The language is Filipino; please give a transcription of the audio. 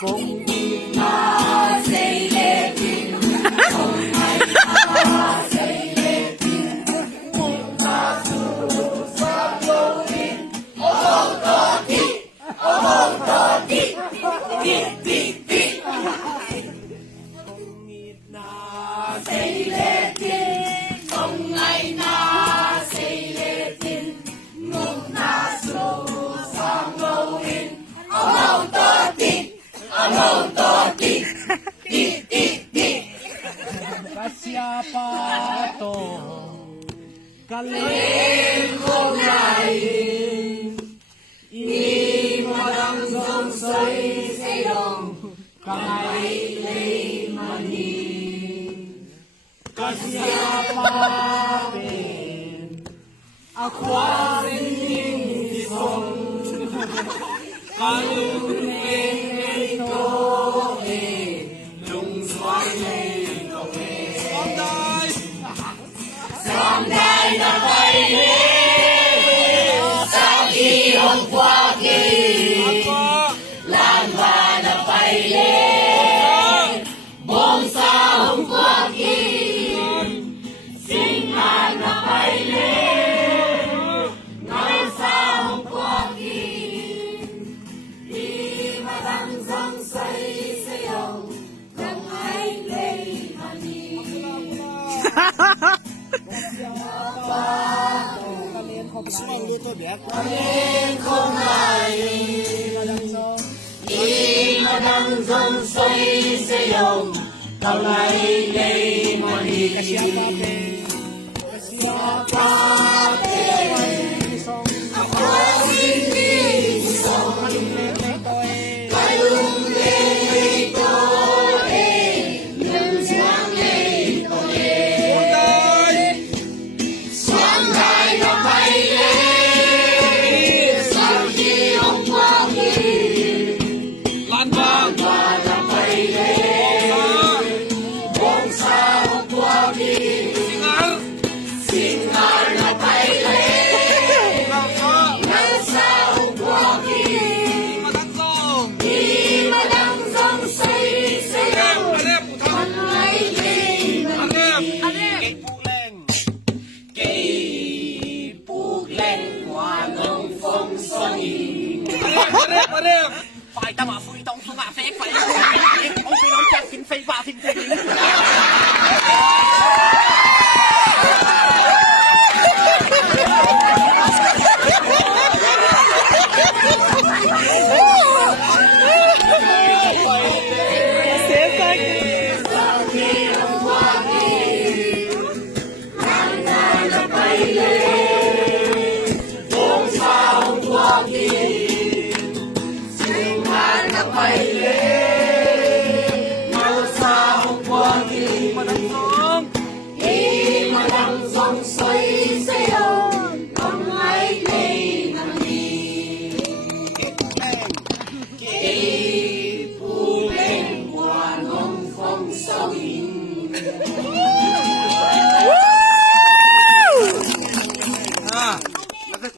Kung di na say letin, kung ay na say letin, kung nasusablowin, toti, di. Kung di na say letin, kung ay na say letin, kung nasusablowin, toti, di. Kasyapa to, kalin kong lain, imadang soy sayong kangaylay manin. Kasyapa pin, akwarin isong kalungin ito lung sway ito someday na kayo sa iyong kwaki lamba na paile bonsa ang kwaki singa na paile nasa ang kwaki Sang say sayong kung ay lay Kalin kong lain, imadang sang say sayong kung ay lay mani. Ako hindi isang singar na paile nasa ugwagi imadangsong say sayang kangaylay kay pugleng wanong phong soni phải ta mà phui tông xuống ngã phép phải ông phi ông chặt phình phình và phình phình Paile, mau sa ugwagi,